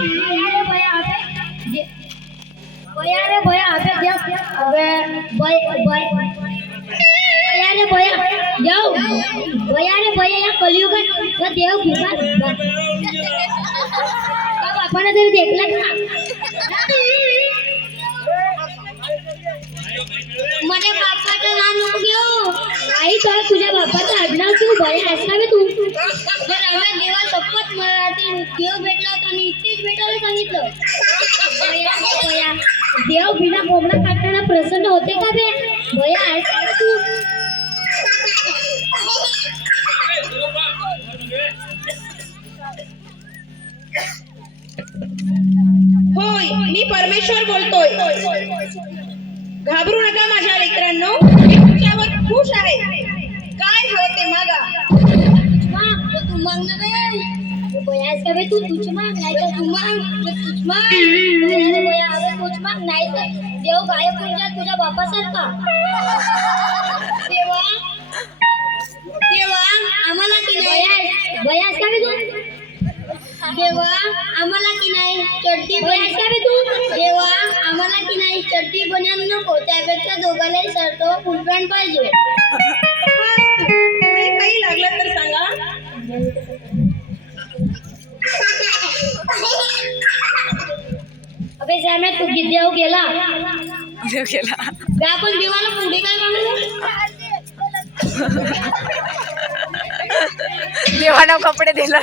अरे भैया भैया रे भैया अबे देव अबे भैया रे भैया जाओ भैया रे भैया या कलियुगात या देव भिकार का बापाने तरी देखलं का माझ्या बापाचं नाव नको घेऊ आई तर तुझ्या बापाचं आडनाव तू भैया असावे तू तर आम्हाला देवा शपथ मराठी देव भेटला होता आणि इथेच भेटायला सांगितलं भैया देव बिना कोंबडा काढताना प्रसन्न होते का बे भैया ऐक तू होय मी परमेश्वर बोलतोय घाबरू नका माझ्या लेकरांनो मी तुमच्यावर खुश आहे काय हवं ते मागा तू माग ना बे भैया ऐका बे तू तुझ माग नाही तर तू माग तुझ माग भैया अरे तुझ माग नाही तर देव गायब होऊन जाईल तुझ्या बापासारखा देवा देवा आम्हाला की नाही भैया ऐका बे तू देवा आम्हाला की नाही चड्डी भैया ऐका बे तू देवा आम्हाला की नाही चड्डी बन्यान नको त्यापेक्षा दोघांनाही शर्ट व फुल पॅन्ट पाहिजे काही लागलं तर सांगा अबे सॅम्या तू देव गेला आपण देवाला पुढे काय मागू देवानं कपडे दिला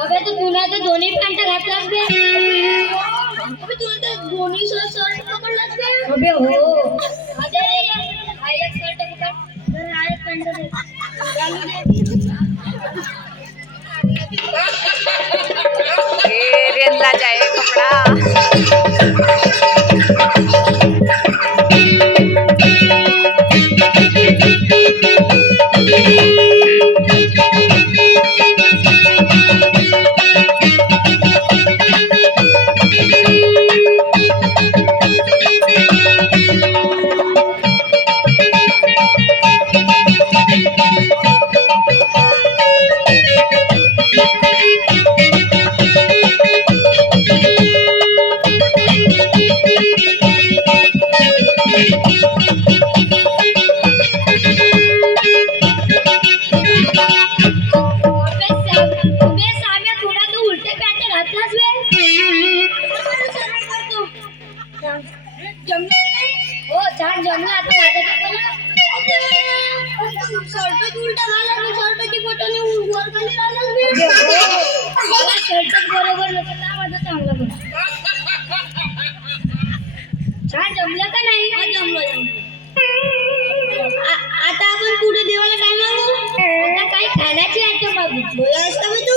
अबे तू तुला तर दोन्ही पॅन्ट घातलास बे अबे तुला तर दोन्ही शर्ट पकडलास बे अबे हो अरे हा एक शर्ट पकड तर हा एक पॅन्ट दे घालू ए रेंजला जाए कपड़ा छान जमलं का नाही जमलं आता आपण पुढे देवाला काय मागू आता काय खाण्याची आयटम मागू बोला असतं तू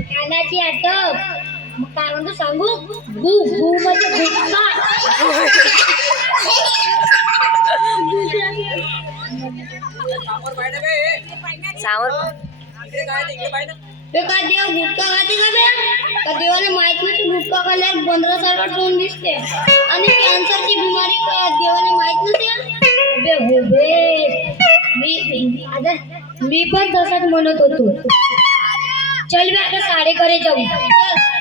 खाण्याची आयटम मग काय म्हणतो सांगू गु गु म्हणजे गुटखा सावर ते काय देव गुटखा खाते का बे का देवाला माहित नाही गुटखा खाल्ल्यावर बंदरासारखा तोंड दिसते आणि कॅन्सरची बिमारी का देवाला माहित नसते बे हो बे मी पण तसंच म्हणत होतो चल बे आता साडेकडे जाऊ चल